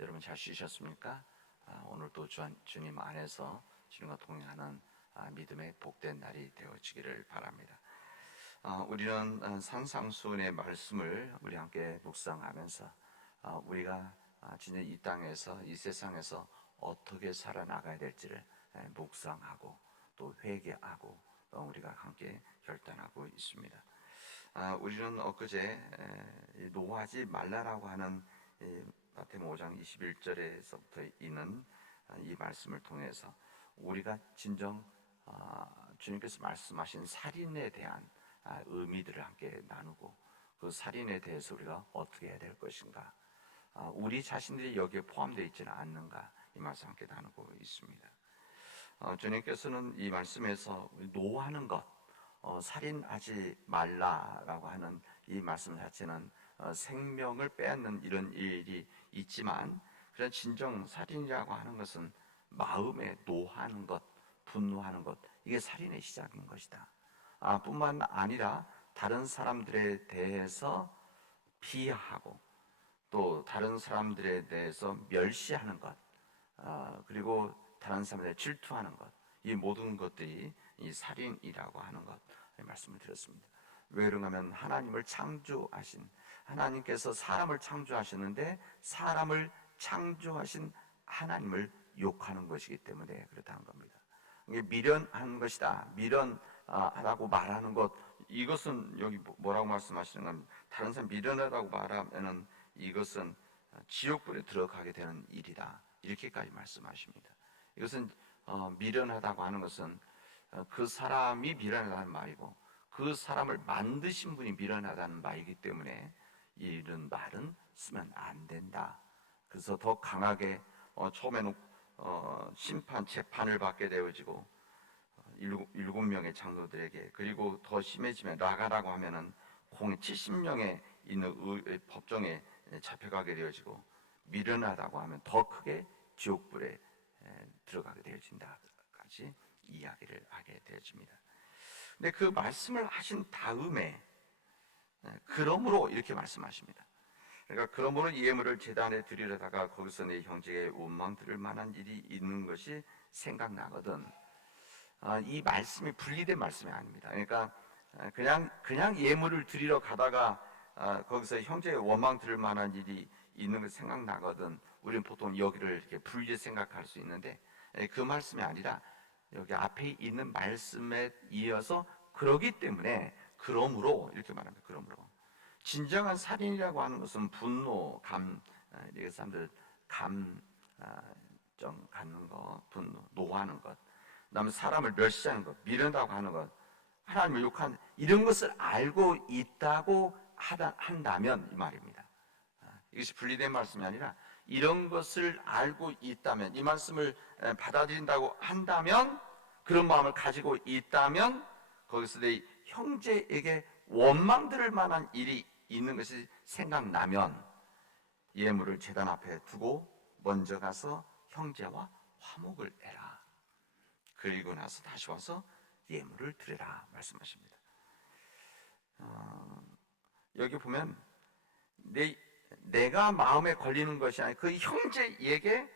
여러분 잘 쉬셨습니까? 오늘도 주님 안에서 주님과 동행하는 믿음의 복된 날이 되어지기를 바랍니다. 우리는 산상수훈의 말씀을 우리 함께 묵상하면서 우리가 진짜 이 땅에서 이 세상에서 어떻게 살아나가야 될지를 묵상하고 또 회개하고 또 우리가 함께 결단하고 있습니다. 우리는 엊그제 노하지 말라라고 하는 마태복음 5장 21절에서부터 있는 이 말씀을 통해서 우리가 진정 주님께서 말씀하신 살인에 대한 의미들을 함께 나누고 그 살인에 대해서 우리가 어떻게 해야 될 것인가, 우리 자신들이 여기에 포함되어 있지는 않는가, 이 말씀 함께 나누고 있습니다. 주님께서는 이 말씀에서 노하는 것, 살인하지 말라라고 하는 이 말씀 자체는 생명을 빼앗는 이런 일이 있지만, 그런 진정 살인이라고 하는 것은 마음에 노하는 것, 분노하는 것, 이게 살인의 시작인 것이다. 뿐만 아니라 다른 사람들에 대해서 비하하고 또 다른 사람들에 대해서 멸시하는 것, 그리고 다른 사람들에 질투하는 것, 이 모든 것들이 이 살인이라고 하는 것 말씀을 드렸습니다. 왜 그런가 하면 하나님을 창조하신 하나님께서 사람을 창조하셨는데 사람을 창조하신 하나님을 욕하는 것이기 때문에 그렇다는 겁니다. 이게 미련한 것이다, 미련하다고 말하는 것, 이것은 여기 뭐라고 말씀하시는 건, 다른 사람 미련하다고 말하면은 이것은 지옥불에 들어가게 되는 일이다, 이렇게까지 말씀하십니다. 이것은 미련하다고 하는 것은 그 사람이 미련하다는 말이고 그 사람을 만드신 분이 미련하다는 말이기 때문에 이런 말은 쓰면 안 된다. 그래서 더 강하게 처음에는 심판, 재판을 받게 되어지고 7명의 장로들에게, 그리고 더 심해지면 나가라고 하면은 70명에 있는 법정에 잡혀가게 되어지고, 미련하다고 하면 더 크게 지옥불에 들어가게 되어진다까지 이야기를 하게 되어집니다. 근데 그 말씀을 하신 다음에 그러므로 이렇게 말씀하십니다. 그러니까 그러므로 이 예물을 제단에 드리려다가 거기서 내 형제의 원망 들을 만한 일이 있는 것이 생각나거든. 이 말씀이 분리된 말씀이 아닙니다. 그러니까 그냥 예물을 드리러 가다가 거기서 형제의 원망 들을 만한 일이 있는 것 생각나거든. 우리는 보통 여기를 이렇게 분리해 생각할 수 있는데 그 말씀이 아니라 여기 앞에 있는 말씀에 이어서 그러기 때문에 그러므로 이렇게 말합니다. 그러므로 진정한 살인이라고 하는 것은 분노, 이게 사람들 감정 갖는 것, 분노, 노하는 것, 그다음에 사람을 멸시하는 것, 미련하다고 하는 것, 하나님을 욕하는 이런 것을 알고 있다고 한다면 이 말입니다. 이것이 분리된 말씀이 아니라 이런 것을 알고 있다면, 이 말씀을 받아들인다고 한다면, 그런 마음을 가지고 있다면 거기서 내 형제에게 원망 들을 만한 일이 있는 것이 생각나면 예물을 제단 앞에 두고 먼저 가서 형제와 화목을 해라. 그리고 나서 다시 와서 예물을 드리라 말씀하십니다. 여기 보면 내가 마음에 걸리는 것이 아니라 그 형제에게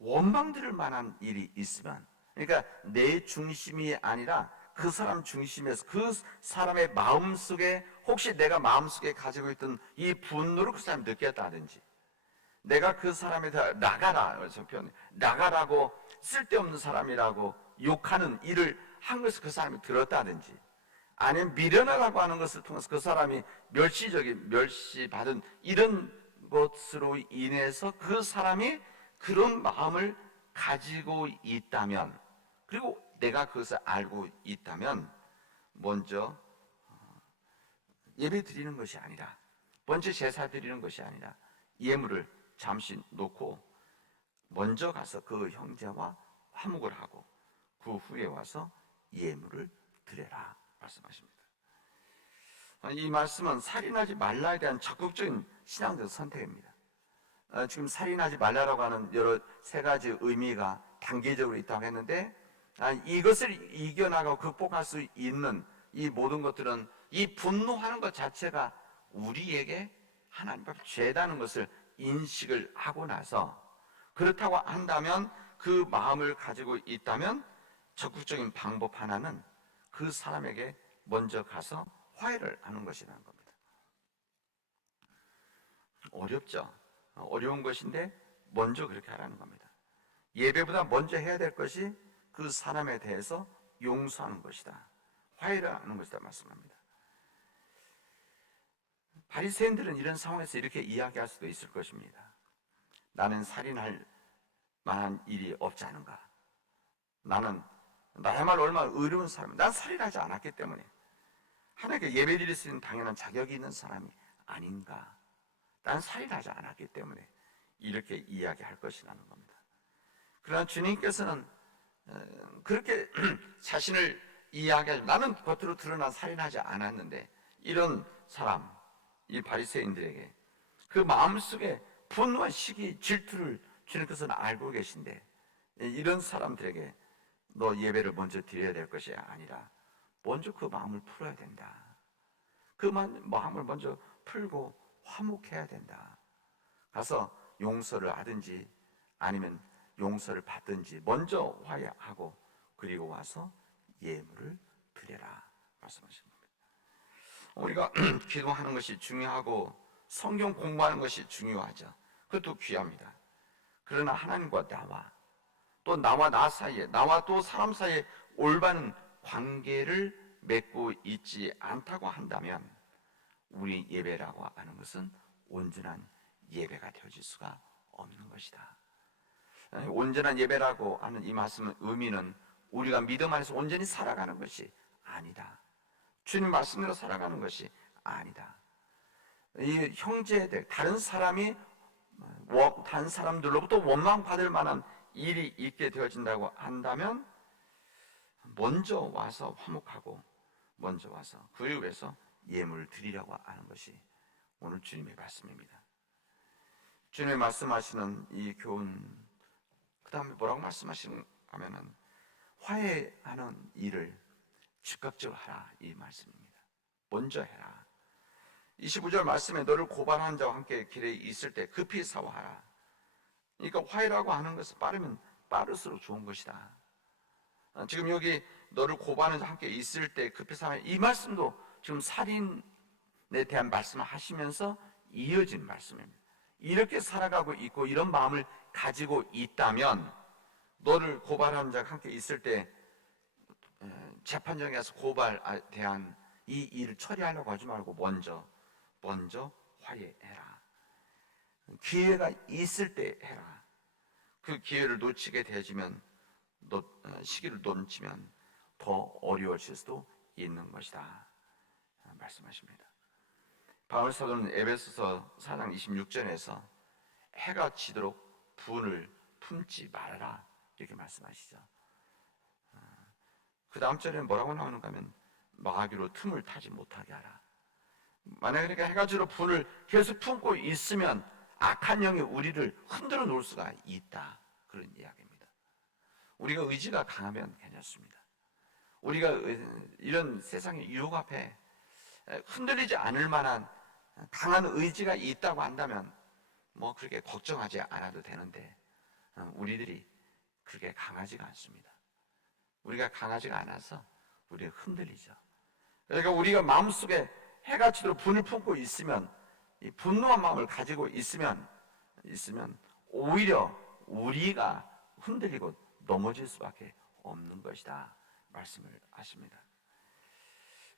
원망 들을 만한 일이 있으면, 그러니까 내 중심이 아니라 그 사람 중심에서 그 사람의 마음속에, 혹시 내가 마음속에 가지고 있던 이 분노를 그 사람이 느꼈다든지, 내가 그 사람에 대해 나가라고 쓸데없는 사람이라고 욕하는 일을 한 것을 그 사람이 들었다든지, 아니면 미련하다고 하는 것을 통해서 그 사람이 멸시받은 이런 것으로 인해서 그 사람이 그런 마음을 가지고 있다면, 그리고 내가 그것을 알고 있다면 먼저 예배 드리는 것이 아니라, 먼저 제사 드리는 것이 아니라 예물을 잠시 놓고 먼저 가서 그 형제와 화목을 하고 그 후에 와서 예물을 드려라 말씀하십니다. 이 말씀은 살인하지 말라에 대한 적극적인 신앙적 선택입니다. 지금 살인하지 말라라고 하는 여러 세 가지 의미가 단계적으로 있다고 했는데, 이것을 이겨나가고 극복할 수 있는 이 모든 것들은 이 분노하는 것 자체가 우리에게 하나님 앞에 죄다는 것을 인식을 하고 나서 그렇다고 한다면 그 마음을 가지고 있다면 적극적인 방법 하나는 그 사람에게 먼저 가서 화해를 하는 것이라는 겁니다. 어렵죠. 어려운 것인데 먼저 그렇게 하라는 겁니다. 예배보다 먼저 해야 될 것이 그 사람에 대해서 용서하는 것이다. 화해를 하는 것이다 말씀합니다. 바리새인들은 이런 상황에서 이렇게 이야기할 수도 있을 것입니다. 나는 살인할 만한 일이 없지 않은가? 나야말로 얼마나 의로운 사람이야. 난 살인하지 않았기 때문에 하나님께 예배드릴 수 있는 당연한 자격이 있는 사람이 아닌가? 난 살인하지 않았기 때문에 이렇게 이야기할 것이라는 겁니다. 그러나 주님께서는 그렇게 자신을 이야기하지, 나는 겉으로 드러난 살인하지 않았는데, 이런 사람, 이 바리새인들에게 그 마음속에 분노와 시기, 질투를 주님께서는 알고 계신데, 이런 사람들에게 너 예배를 먼저 드려야 될 것이 아니라 먼저 그 마음을 풀어야 된다. 그 마음을 먼저 풀고 화목해야 된다. 가서 용서를 하든지 아니면 용서를 받든지 먼저 화해하고 그리고 와서 예물을 드려라 말씀하십니다. 우리가 기도하는 것이 중요하고 성경 공부하는 것이 중요하죠. 그것도 귀합니다. 그러나 하나님과 나와 나 사이에, 나와 또 사람 사이에 올바른 관계를 맺고 있지 않다고 한다면 우리 예배라고 하는 것은 온전한 예배가 되어질 수가 없는 것이다. 온전한 예배라고 하는 이 말씀의 의미는 우리가 믿음 안에서 온전히 살아가는 것이 아니다. 주님 말씀대로 살아가는 것이 아니다. 이 형제들, 다른 사람들로부터 원망받을 만한 일이 있게 되어진다고 한다면 먼저 와서 화목하고 먼저 와서 그를 위해서 예물을 드리려고 하는 것이 오늘 주님의 말씀입니다. 주님의 말씀하시는 이 교훈, 그 다음에 뭐라고 말씀하시는 하면은 화해하는 일을 즉각적으로 하라 이 말씀입니다. 먼저 해라. 25절 말씀에 너를 고발한 자와 함께 길에 있을 때 급히 사와하라. 그러니까 화해라고 하는 것은 빠르면 빠를수록 좋은 것이다. 지금 여기 너를 고발하는 자와 함께 있을 때 급히 사와하라, 이 말씀도 지금 살인에 대한 말씀을 하시면서 이어진 말씀입니다. 이렇게 살아가고 있고 이런 마음을 가지고 있다면 너를 고발하는 자가 함께 있을 때 재판장에 가서 고발에 대한 이 일을 처리하려고 하지 말고 먼저 화해해라. 기회가 있을 때 해라. 그 기회를 놓치게 되지면 시기를 놓치면 더 어려워질 수도 있는 것이다 말씀하십니다. 바울 사도는 에베소서 4장 26절에서 해가 지도록 분을 품지 말아라 이렇게 말씀하시죠. 그 다음 절에 뭐라고 나오는가 하면 마귀로 틈을 타지 못하게 하라. 만약에 그러니까 해가 지도록 분을 계속 품고 있으면 악한 영이 우리를 흔들어 놓을 수가 있다, 그런 이야기입니다. 우리가 의지가 강하면 괜찮습니다. 우리가 이런 세상의 유혹 앞에 흔들리지 않을 만한 강한 의지가 있다고 한다면 뭐 그렇게 걱정하지 않아도 되는데 우리들이 그렇게 강하지가 않습니다. 우리가 강하지가 않아서 우리가 흔들리죠. 그러니까 우리가 마음속에 해가 지도록 분을 품고 있으면, 이 분노한 마음을 가지고 있으면 오히려 우리가 흔들리고 넘어질 수밖에 없는 것이다 말씀을 하십니다.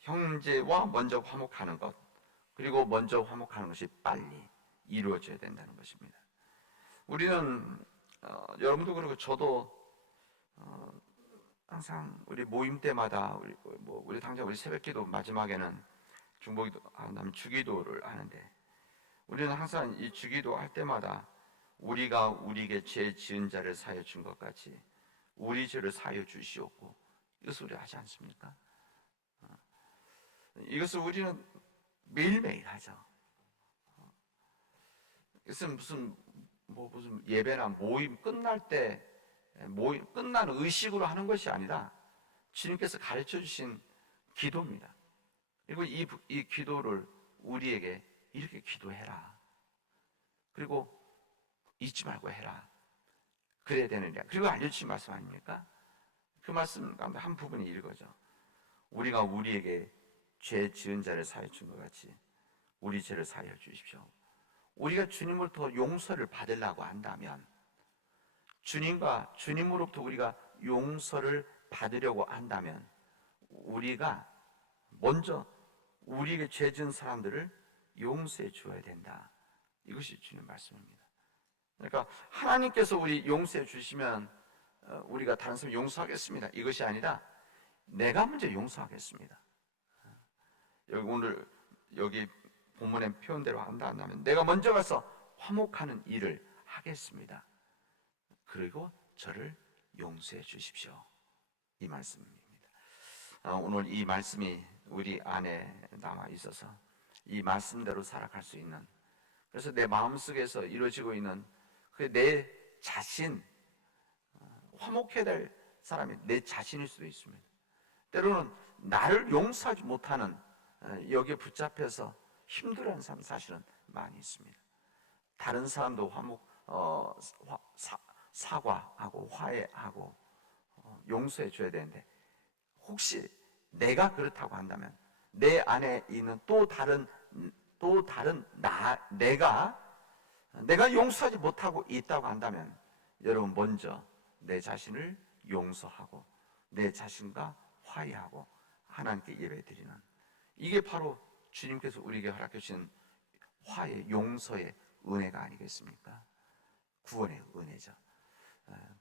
형제와 먼저 화목하는 것, 그리고 먼저 화목하는 것이 빨리 이루어져야 된다는 것입니다. 우리는 여러분도 그렇고 저도 항상 우리 모임 때마다 우리 당장 우리 새벽기도 마지막에는 중보기도 한 다음에 주기도를 하는데, 우리는 항상 이 주기도 할 때마다 우리가 우리에게 죄 지은 자를 사하여 준 것 같이 우리 죄를 사하여 주시옵고, 이것을 우리 하지 않습니까? 이것을 우리는 매일매일 하죠. 이것은 무슨 예배나 모임 끝날 때 끝난 의식으로 하는 것이 아니라 주님께서 가르쳐 주신 기도입니다. 그리고 이 기도를 우리에게 이렇게 기도해라. 그리고 잊지 말고 해라. 그래야 되느냐. 그리고 알려주신 말씀 아닙니까? 그 말씀 가운데 한 부분이 이거죠. 우리가 우리에게 죄 지은 자를 사하여 준 것 같이 우리 죄를 사하여 주십시오. 우리가 주님으로부터 용서를 받으려고 한다면, 주님으로부터 우리가 용서를 받으려고 한다면, 우리가 먼저 우리에게 죄 지은 사람들을 용서해 주어야 된다. 이것이 주님 말씀입니다. 그러니까 하나님께서 우리 용서해 주시면 우리가 다른 사람 용서하겠습니다. 이것이 아니라 내가 먼저 용서하겠습니다. 오늘 여기 본문의 표현대로 한다 한다면 내가 먼저 가서 화목하는 일을 하겠습니다. 그리고 저를 용서해 주십시오. 이 말씀입니다. 오늘 이 말씀이 우리 안에 남아 있어서 이 말씀대로 살아갈 수 있는, 그래서 내 마음속에서 이루어지고 있는 그 내 자신, 화목해야 될 사람이 내 자신일 수도 있습니다. 때로는 나를 용서하지 못하는, 여기에 붙잡혀서 힘들어하는 사람 사실은 많이 있습니다. 다른 사람도 사과하고 화해하고 용서해 줘야 되는데, 혹시 내가 그렇다고 한다면 내 안에 있는 또 다른 내가 용서하지 못하고 있다고 한다면, 여러분 먼저 내 자신을 용서하고 내 자신과 화해하고 하나님께 예배드리는, 이게 바로 주님께서 우리에게 허락해 주신 화해, 용서의 은혜가 아니겠습니까? 구원의 은혜죠.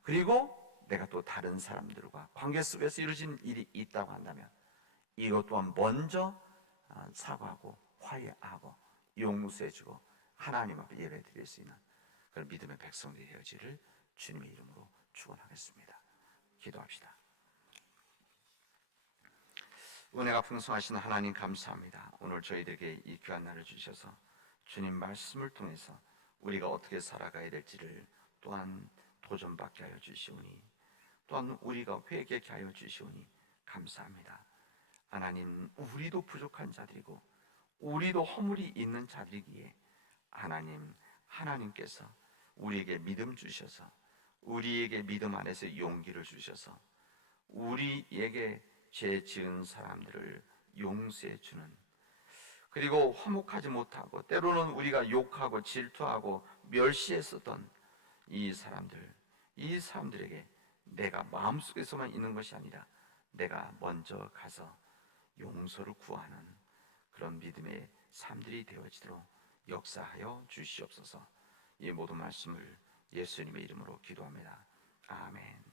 그리고 내가 또 다른 사람들과 관계 속에서 이루어진 일이 있다고 한다면 이것 또한 먼저 사과하고 화해하고 용서해주고 하나님 앞에 예배드릴 수 있는 그런 믿음의 백성들이 되어지를 주님의 이름으로 축원하겠습니다. 기도합시다. 은혜가 풍성하신 하나님 감사합니다. 오늘 저희들에게 이 귀한 날을 주셔서 주님 말씀을 통해서 우리가 어떻게 살아가야 될지를 또한 도전받게 하여 주시오니, 또한 우리가 회개케 하여 주시오니 감사합니다. 하나님, 우리도 부족한 자들이고 우리도 허물이 있는 자들이기에 하나님께서 우리에게 믿음 주셔서, 우리에게 믿음 안에서 용기를 주셔서 우리에게 죄 지은 사람들을 용서해 주는, 그리고 화목하지 못하고 때로는 우리가 욕하고 질투하고 멸시했었던 이 사람들에게 내가 마음속에서만 있는 것이 아니라 내가 먼저 가서 용서를 구하는 그런 믿음의 삶들이 되어지도록 역사하여 주시옵소서. 이 모든 말씀을 예수님의 이름으로 기도합니다. 아멘.